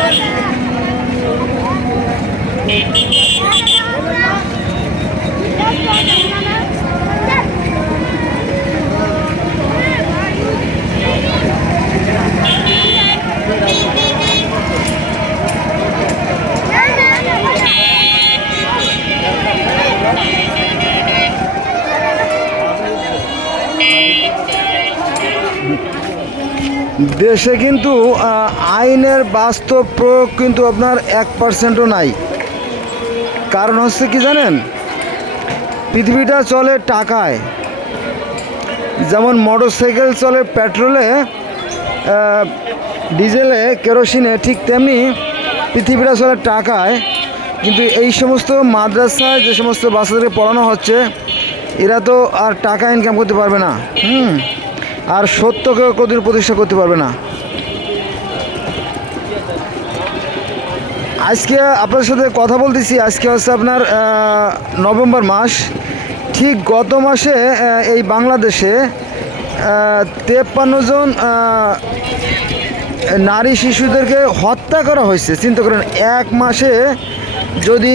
Yeah. দেশে কিন্তু আইনের বাস্তব প্রয়োগ কিন্তু আপনার এক পার্সেন্টও নাই। কারণ হচ্ছে কি জানেন? পৃথিবীটা চলে টাকায়। যেমন মোটরসাইকেল চলে পেট্রোলে ডিজেলে, কেরোসিনে, ঠিক তেমনি পৃথিবীটা চলে টাকায়। কিন্তু এই সমস্ত মাদ্রাসায় যে সমস্ত বাচ্চাদেরকে পড়ানো হচ্ছে, এরা তো আর টাকা ইনকাম করতে পারবে না। হুম। আর সত্যকে কোনোদিন প্রতিষ্ঠা করতে পারবে না। আজকে আপনার সাথে কথা বলতেছি, আজকে হচ্ছে আপনার নভেম্বর মাস। ঠিক গত মাসে এই বাংলাদেশে তেপ্পান্ন জন নারী শিশুদেরকে হত্যা করা হয়েছে। চিন্তা করেন, এক মাসে যদি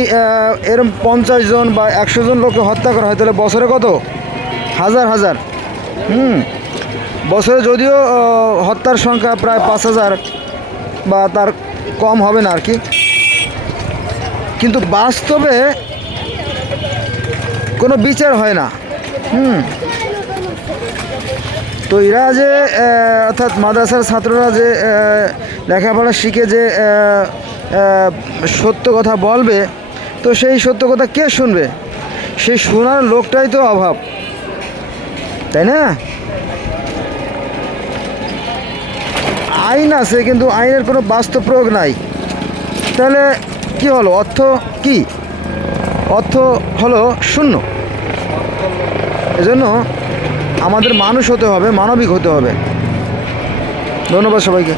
এরম পঞ্চাশ জন বা একশো জন লোককে হত্যা করা হয়, তাহলে বছরে কত? হাজার হাজার। হুম। বছরে যদিও হত্যার সংখ্যা প্রায় পাঁচ হাজার বা তার কম হবে না আর কি। কিন্তু বাস্তবে কোনো বিচার হয় না। হুম। তো এরা যে অর্থাৎ মাদ্রাসার ছাত্ররা যে লেখাপড়া শিখে যে সত্য কথা বলবে, তো সেই সত্য কথা কে শুনবে? সেই শোনার লোকটাই তো অভাব। তাই না? আইন আছে, কিন্তু আইনের কোনো বাস্তব প্রয়োগ নাই। তাহলে কি হলো? অর্থ কি? অর্থ হলো শূন্য। এজন্য আমাদের মানুষ হতে হবে, মানবিক হতে হবে। ধন্যবাদ সবাইকে।